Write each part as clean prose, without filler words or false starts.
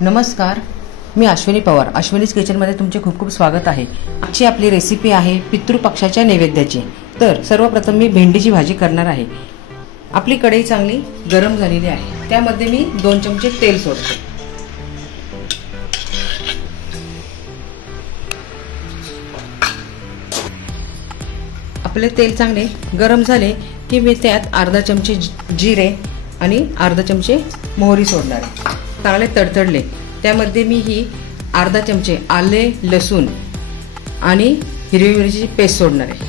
नमस्कार, मी अश्विनी पवार. अश्विनीज किचनमध्ये तुमचे खूप खूप स्वागत आहे. आजची आपली रेसिपी आहे पितृपक्षाच्या नैवेद्याची. तर सर्वप्रथम मी भेंडीची भाजी करणार आहे. आपली कढई चांगली गरम झालेली आहे. त्यामध्ये मी 2 चमचे तेल सोडते. आपले तेल चांगले गरम झाले की मी त्यात अर्धा चमचे जिरे आणि अर्धा चमचे मोहरी सोडणार आहे. चांगले तडतडले त्यामध्ये मी ही अर्धा चमचे आले लसूण आणि हिरवी मिरचीची पेस्ट सोडणार आहे.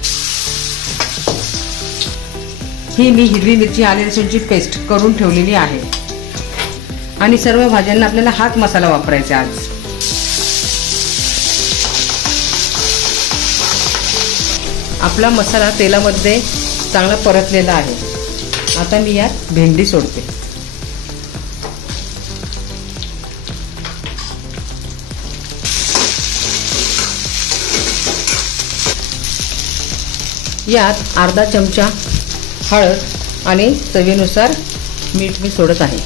ही मी हिरवी मिरची आले लसूणची पेस्ट करून ठेवलेली आहे. आणि सर्व भाज्यांना आपल्याला हाच मसाला वापरायचा आज. आपला मसाला तेलामध्ये चांगला परतलेला आहे. आता मी यात भेंडी सोडते. यात अर्धा चमचा हळद आणि चवीनुसार मीठ मी सोडत आहे.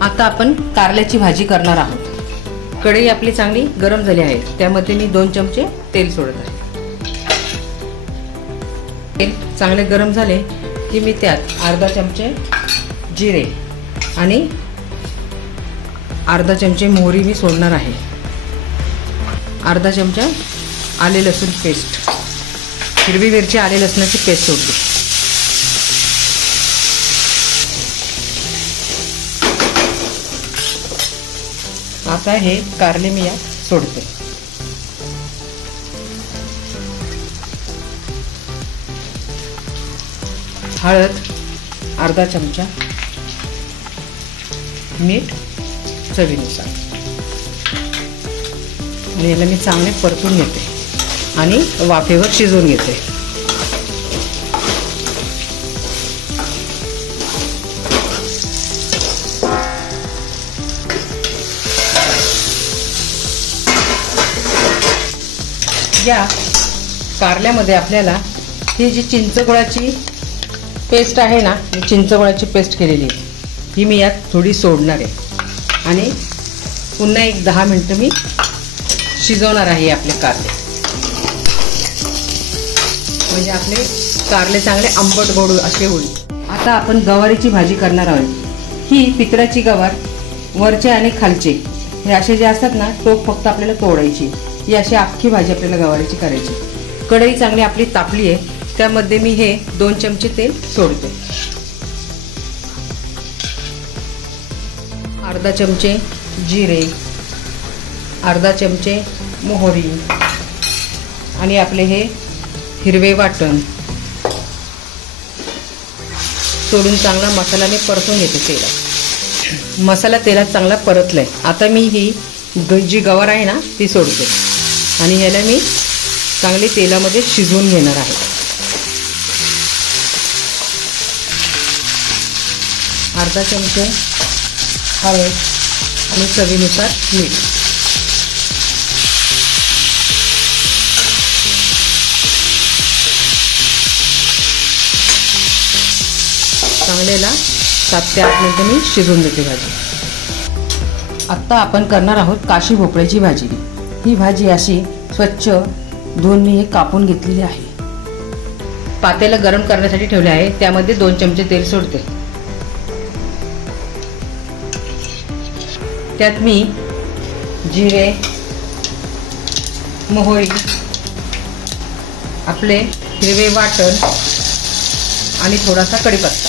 आता आपण कारल्याची भाजी करणार आहोत. कढई आपली चांगली गरम झाली आहे. त्यामध्ये मी 2 चमचे तेल सोडत आहे. तेल चांगले गरम झाले की मी त्यात अर्धा चमचे जिरे आणि अर्धा चमचे मोहरी मी सोडणार आहे. अर्धा चमचा आले लसूण पेस्ट, हिरवी मिरची आले लसणाची पेस्ट सोडते. आता हे कारले मी यात सोडते. हळद अर्धा चमचा, मीठ चवीनुसार आणि याला मी चांगले परतून घेते आणि वाफेवर शिजवून घेते. या कारल्यामध्ये आपल्याला ही जी चिंचगुळाची पेस्ट आहे ना, चिंचगुळाची पेस्ट केलेली आहे, ही मी यात थोडी सोडणार आहे आणि पुन्हा एक 10 मिनिटं मी शिजवणार आहे आपले कारले. म्हणजे आपले कारले चांगले आंबट गोड असे होईल. आता आपण गवारीची भाजी करणार आहोत. ही पितळाची गवार वरचे आणि खालचे हे असे जे असतात ना, टोक फक्त आपल्याला तोडायची. ही अशी अख्खी भाजी आपल्याला गवारीची करायची. कढई चांगली आपली तापली आहे. त्यामध्ये मी हे 2 चमचे तेल सोडते. अर्धा चमचे जिरे, अर्धा चमचे मोहरी आणि आपले हे हिरवे वाटण सोडून चांगला मसाला मी परतून घेते तेलात. मसाला तेलात चांगला परतलाय. आता मी ही जी गवार आहे ना ती सोडते आणि ह्याला मी चांगले तेलामध्ये शिजवून घेणार आहे. अर्धा चमचे हळद आणि चवीनुसार मीठ. चांगलेला 7 ते 8 मिनिटं मी शिजवून देते भाजी. आत्ता आपण करणार आहोत काशी भोपळ्याची भाजी. ही भाजी अशी स्वच्छ धुवून मी कापून घेतलेली आहे. पातेला गरम करण्यासाठी ठेवले आहे. त्यामध्ये 2 चमचे तेल सोडते. त्यात मी जिरे, मोहरी, आपले हिरवे वाटण आणि थोडासा कढीपत्ता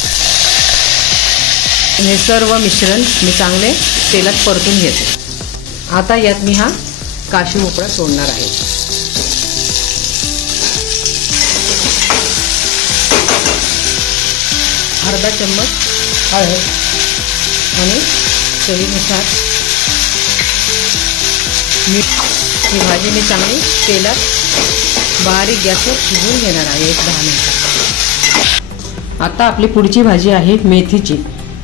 हे सर्व मिश्रण मी चांगले तेलात परतून घेते. आता यात मी हा काशी भोपळा सोडणार आहे. अर्धा चम्मच हळद आणि चवीनुसार मीठ. ही भाजी मी चांगली तेलात बारीक गॅसवर शिजवून घेणार आहे 1-10 मिनिटं. आता आपली पुढची भाजी आहे मेथीची.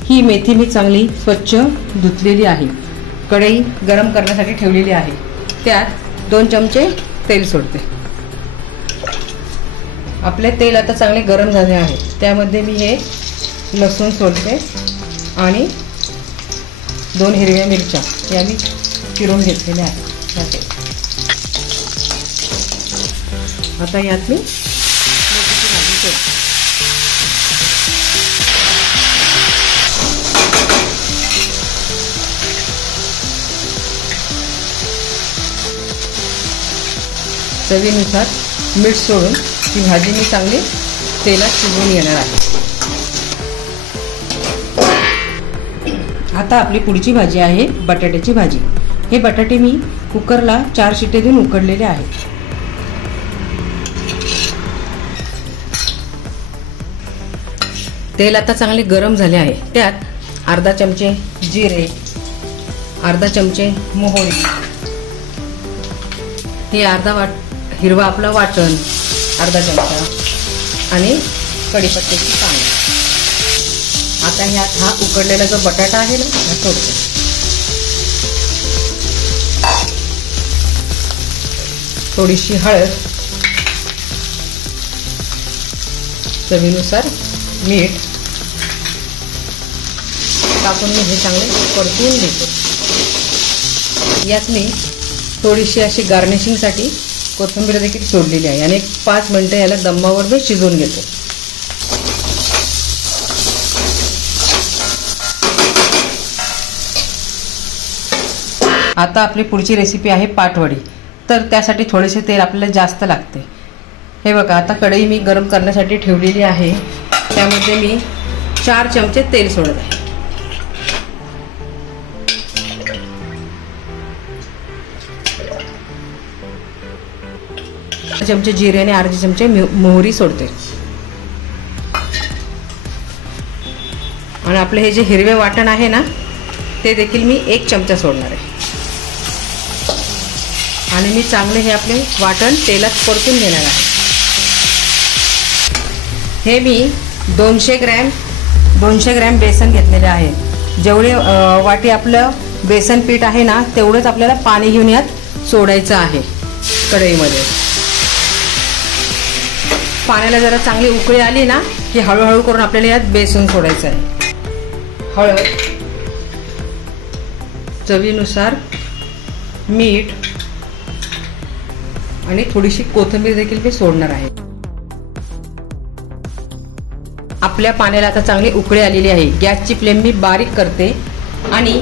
ही मेथी मी चांगली स्वच्छ धुतलेली आहे. कढई गरम करण्यासाठी ठेवलेली आहे. त्यात 2 चमचे तेल सोडते. आपले तेल आता चांगले गरम झाले आहे. त्यामध्ये मी हे लसूण सोलते आणि 2 हिरव्या मिरच्या या मी चिरून घेतलेल्या आहेत. आता यात मी मेथीची भाजी सोडते. चवीनुसार मीठ सोडून ही भाजी मी चांगली तेलात शिजवून घेणार आहे. आता आपली पुढची भाजी आहे बटाट्याची भाजी. हे बटाटे मी कुकरला 4 शिट्टे देऊन उकडलेले आहेत. तेल आता चांगले गरम झाले आहे. त्यात अर्धा चमचे जिरे, अर्धा चमचे मोहरी, हे अर्धा हिरवा आपलं वाटण अर्धा चमचा आणि कढीपत्त्याची पाने. आता ह्यात हा उकडलेला जो बटाटा आहे ना हा सोडतो. थोडीशी हळद, चवीनुसार मीठ टाकून मी हे चांगले परतवून घेतो. यात मी थोडीशी अशी गार्निशिंगसाठी कोथिंबीर देखील सोडलेली आहे आणि 5 मिनिटं याला दमावर मी शिजवून घेतो. आता आपली पुढची रेसिपी आहे पाटवडी. तर त्यासाठी थोडेसे तेल आपल्याला जास्त लागते. हे बघा, आता कढई मी गरम करण्यासाठी ठेवलेली आहे. त्यामध्ये मी 4 चमचे तेल सोडत आहे. चमचे जिरे आणि अर्धे चमचे मोहरी सोडते. आणि आपले हे जे हिरवे वाटण आहे ना ते देखील मी 1 चमचा सोडणार आहे. आणि मी चांगले हे आपले वाटण तेलात परतून घेणार आहे. हे मी 200 ग्रॅम बेसन घेतलेले आहे. जेवढे वाटी आपलं बेसन पीठ आहे ना तेवढंच आपल्याला पाणी घेऊन यात सोडायचं आहे कढईमध्ये. पाण्याला जरा चांगली उकळी आली ना की हळूहळू करून आपल्याला यात बेसन सोडायचं आहे. हळद, चवीनुसार मीठ आणि थोडीशी कोथिंबीर देखील मी सोडणार आहे. आपल्या पाण्याला आता चांगली उकळी आलेली आहे. गॅसची फ्लेम मी बारीक करते आणि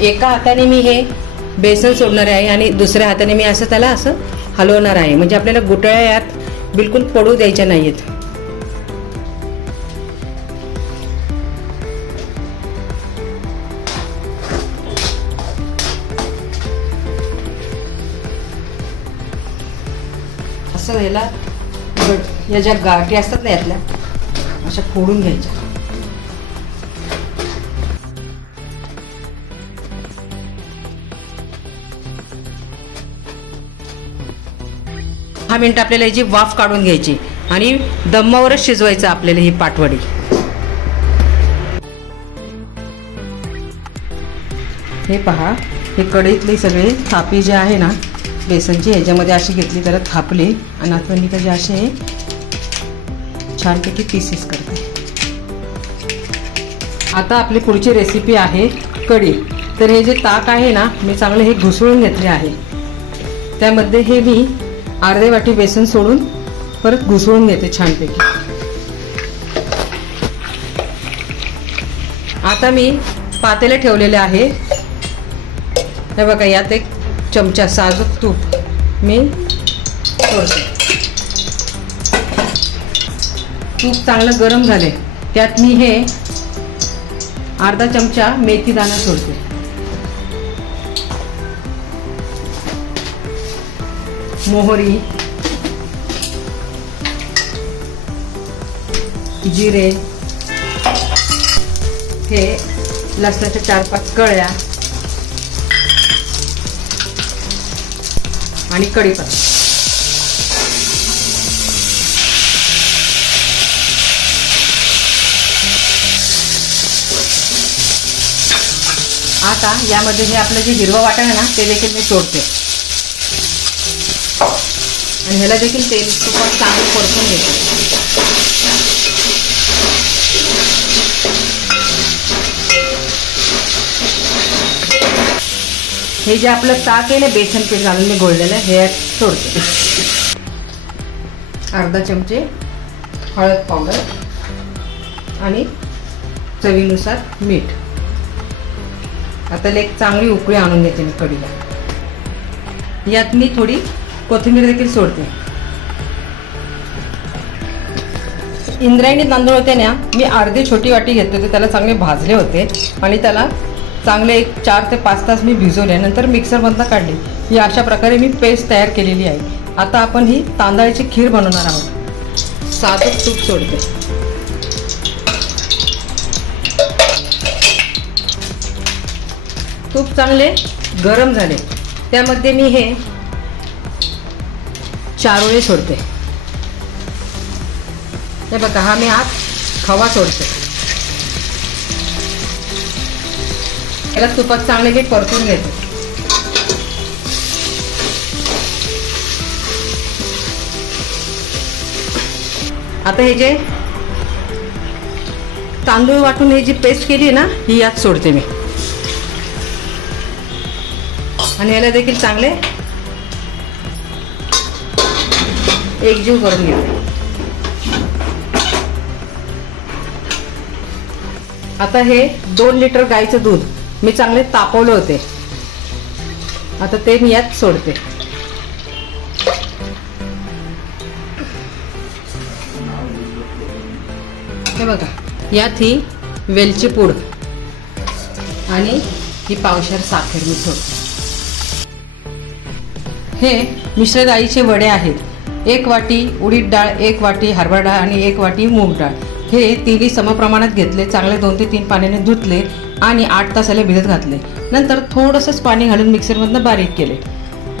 एका हाताने मी हे बेसन सोडणार आहे आणि दुसऱ्या हाताने मी असं त्याला असं हलवणार आहे. म्हणजे आपल्याला गुठळ्या यात बिलकुल पडू द्यायच्या नाहीत. असं या ज्या गाठी असतात ना यातल्या अशा फोडून घ्यायच्या. दहा मिनिट आपल्याला याची वाफ काढून घ्यायची आणि दमावरच शिजवायचं आपल्याला ही पाटवडी. हे पहा, हे कढईतले सगळे थापी जे आहे ना बेसनची ह्याच्यामध्ये अशी घेतली तर थापले आणि आता मी त्याचे असे छानपैकी पीसेस करते. आता आपली पुढची रेसिपी आहे कढी. तर हे जे ताक आहे ना मी चांगले हे घुसळून घेतले आहे. त्यामध्ये हे मी अर्धी वाटी बेसन सोडून परत घुसळून घेते छानपैकी. आता मी पातेले ठेवलेले आहे. हे बघा, यात 1 चमचा साजूक तूप मी सोडते. तूप चांगलं गरम झाले त्यात मी हे अर्धा चमचा मेथी दाणा सोडते. मोहरी, जिरे, हे लसणाच्या 4-5 कळ्या आणि कढीपत्ता. आता यामध्ये हे आपलं जे हिरवं वाटण आहे ना ते देखील मी सोडते आणि ह्याला देखील तेल तुपात चांगलं परतून घेते. हे जे आपलं ताक आहे ना, बेसन पीठ घालून मी घोळलेलं हे यात सोडते. अर्धा चमचे हळद पावडर आणि चवीनुसार मीठ. आता एक चांगली उकळी आणून घेते मी कढीला. यात मी थोडी कोथिंबीर देखील सोडते. इंद्रायणी तांदूळ होते ना, मी अर्धी छोटी वाटी घेतले होते. त्याला चांगले भाजले होते आणि त्याला चांगले एक 4 ते 5 तास मी भिजवले. नंतर मिक्सरमधनं काढली. ही अशा प्रकारे मी पेस्ट तयार केलेली आहे. आता आपण ही तांदळाची खीर बनवणार आहोत. साधं तूप सोडते. तूप चांगले गरम झाले. त्यामध्ये मी हे चारोळे सोडते. हे बघा, हा मी आत खवा सोडते. याला तुपात चांगले मी परतून घेते. आता हे जे तांदूळ वाटून ही जी पेस्ट केली ना, ही यात सोडते मी आणि याला देखील चांगले एकजीव करून घेते. आता हे 2 लिटर गाईचं दूध मी चांगले तापवले होते. आता ते मी यात सोडते. हे बघा, यात ही वेलची पूड आणि ही पावशेर साखर मी सोडते. हे मिश्र डाळीचे वडे आहेत. 1 वाटी उडीद डाळ, 1 वाटी हरभरा डाळ आणि 1 वाटी मूग डाळ. हे तिन्ही समप्रमाणात घेतले. चांगले 2 ते 3 पाण्याने धुतले आणि 8 तासाला भिजत घातले. नंतर थोडंसंच पाणी घालून मिक्सरमधनं बारीक केले.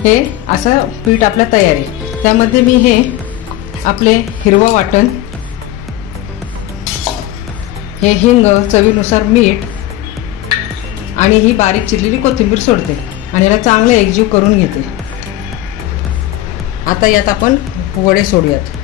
हे असं पीठ आपलं तयार आहे. त्यामध्ये मी हे आपले हिरवं वाटण, हे हिंग, चवीनुसार मीठ आणि ही बारीक चिरलेली कोथिंबीर सोडते आणि याला चांगलं एकजीव करून घेते. आता यात आपण वडे सोडूयात.